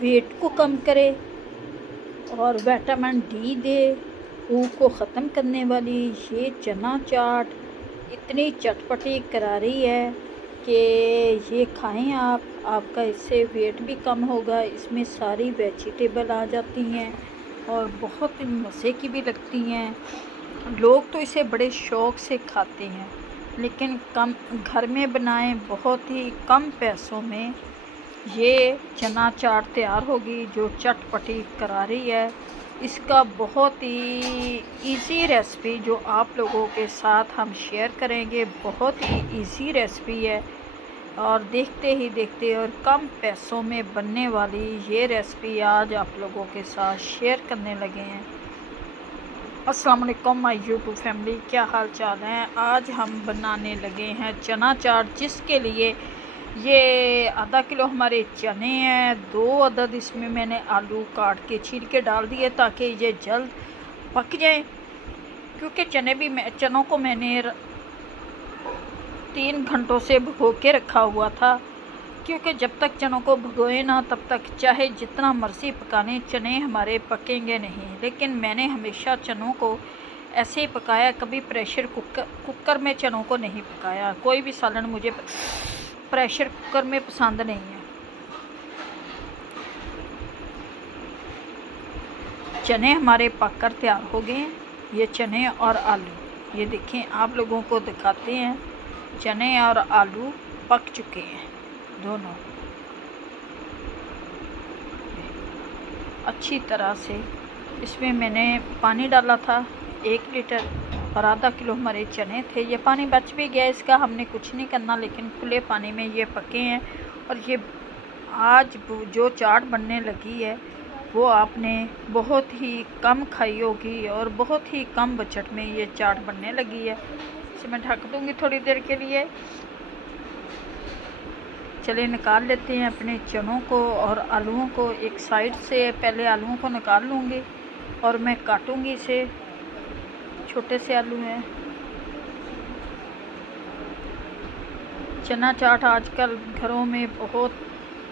Wait को कम करे और विटामिन डी दे, भूख को ख़त्म करने वाली ये चना चाट इतनी चटपटी करारी है कि ये खाएं आप, आपका इससे वेट भी कम होगा। इसमें सारी वेजिटेबल आ जाती हैं और बहुत मज़े की भी लगती हैं। लोग तो इसे बड़े शौक़ से खाते हैं, लेकिन कम घर में बनाएं, बहुत ही कम पैसों में ये चना चाट तैयार होगी जो चटपटी करारी है। इसका बहुत ही इजी रेसिपी जो आप लोगों के साथ हम शेयर करेंगे, बहुत ही इजी रेसिपी है और देखते ही देखते और कम पैसों में बनने वाली ये रेसिपी आज आप लोगों के साथ शेयर करने लगे हैं। अस्सलाम वालेकुम माय यूट्यूब फैमिली, क्या हाल चाल है। आज हम बनाने लगे हैं चना चाट, जिसके लिए ये आधा किलो हमारे चने हैं। 2 अदद इसमें मैंने आलू काट के छील के डाल दिए ताकि ये जल्द पक जाए, क्योंकि चनों को मैंने 3 घंटों से भिगो के रखा हुआ था। क्योंकि जब तक चनों को भिगोए ना तब तक चाहे जितना मर्ज़ी पकाने, चने हमारे पकेंगे नहीं। लेकिन मैंने हमेशा चनों को ऐसे ही पकाया, कभी प्रेशर कुकर में चनों को नहीं पकाया। कोई भी सालन मुझे प्रेशर कुकर में पसंद नहीं है। चने हमारे पककर तैयार हो गए हैं। ये चने और आलू, ये देखें, आप लोगों को दिखाते हैं। चने और आलू पक चुके हैं दोनों अच्छी तरह से। इसमें मैंने पानी डाला था 1 लीटर और आधा किलो हमारे चने थे। ये पानी बच भी गया, इसका हमने कुछ नहीं करना, लेकिन खुले पानी में ये पके हैं। और ये आज जो चाट बनने लगी है वो आपने बहुत ही कम खाई होगी और बहुत ही कम बजट में ये चाट बनने लगी है। इसे मैं ढक दूँगी थोड़ी देर के लिए। चलिए निकाल लेते हैं अपने चनों को और आलूओं को एक साइड से। पहले आलूओं को निकाल लूँगी और मैं काटूँगी इसे, छोटे से आलू हैं। चना चाट आजकल घरों में बहुत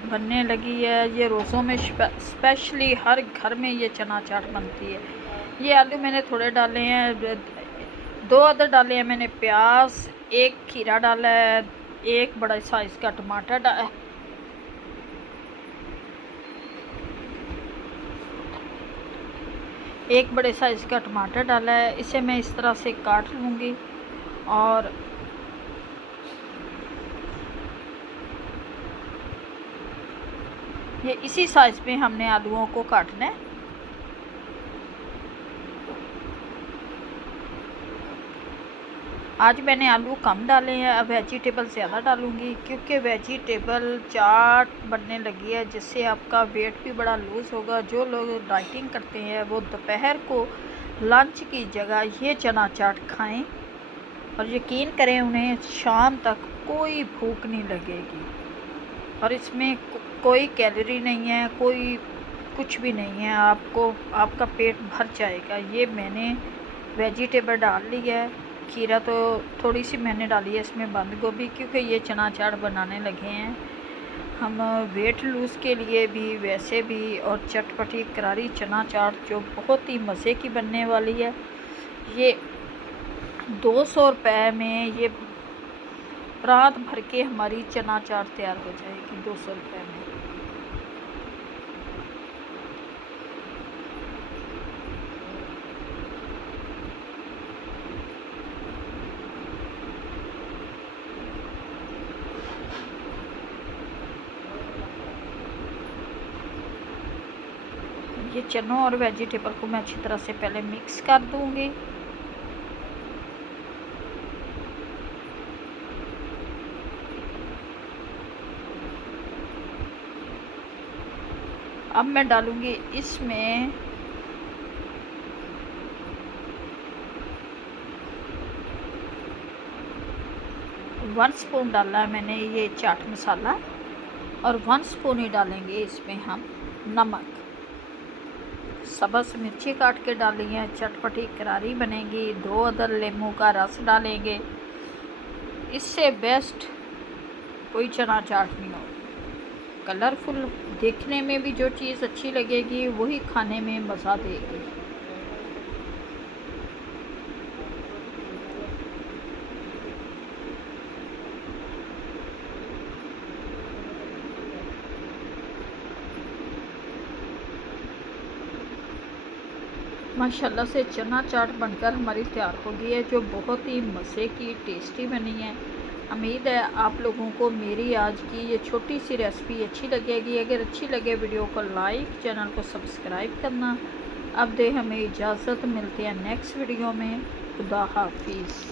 बनने लगी है। ये रोज़ों में स्पेशली हर घर में ये चना चाट बनती है। ये आलू मैंने थोड़े डाले हैं, 2 अदद डाले हैं मैंने प्याज, 1 खीरा डाला है, 1 बड़ा साइज़ का टमाटर डाला, एक बड़े साइज़ का टमाटर डाला है। इसे मैं इस तरह से काट लूँगी और ये इसी साइज़ में हमने आलूओं को काटना है। आज मैंने आलू कम डाले हैं, अब वेजिटेबल ज़्यादा डालूँगी, क्योंकि वेजिटेबल चाट बनने लगी है जिससे आपका वेट भी बड़ा लूज़ होगा। जो लोग डाइटिंग करते हैं वो दोपहर को लंच की जगह ये चना चाट खाएं और यकीन करें उन्हें शाम तक कोई भूख नहीं लगेगी। और इसमें कोई कैलोरी नहीं है, कोई कुछ भी नहीं है, आपका पेट भर जाएगा। ये मैंने वेजिटेबल डाल ली है। खीरा तो थोड़ी सी मैंने डाली है इसमें, बंद गोभी, क्योंकि ये चना चाट बनाने लगे हैं हम वेट लूज़ के लिए भी, वैसे भी। और चटपटी करारी चना चाट जो बहुत ही मज़े की बनने वाली है। ये 200 रुपये में ये रात भर के हमारी चना चाट तैयार हो जाएगी 200 रुपये में। ये चनों और वेजिटेबल को मैं अच्छी तरह से पहले मिक्स कर दूंगी। अब मैं डालूंगी इसमें वन स्पून डाला है मैंने ये चाट मसाला, और 1 स्पून ही डालेंगे इसमें हम नमक। सब्ज़ मिर्ची काट के डाली है, चटपटी करारी बनेगी। 2 अदद नींबू का रस डालेंगे, इससे बेस्ट कोई चना चाट नहीं होगी। कलरफुल। देखने में भी जो चीज़ अच्छी लगेगी वही खाने में मज़ा देगी। माशाल्लाह से चना चाट बनकर हमारी तैयार हो गई है, जो बहुत ही मज़े की टेस्टी बनी है। उम्मीद है आप लोगों को मेरी आज की ये छोटी सी रेसिपी अच्छी लगेगी। अगर अच्छी लगे वीडियो को लाइक, चैनल को सब्सक्राइब करना। अब दे हमें इजाज़त, मिलते हैं नेक्स्ट वीडियो में। खुदा हाफिज़।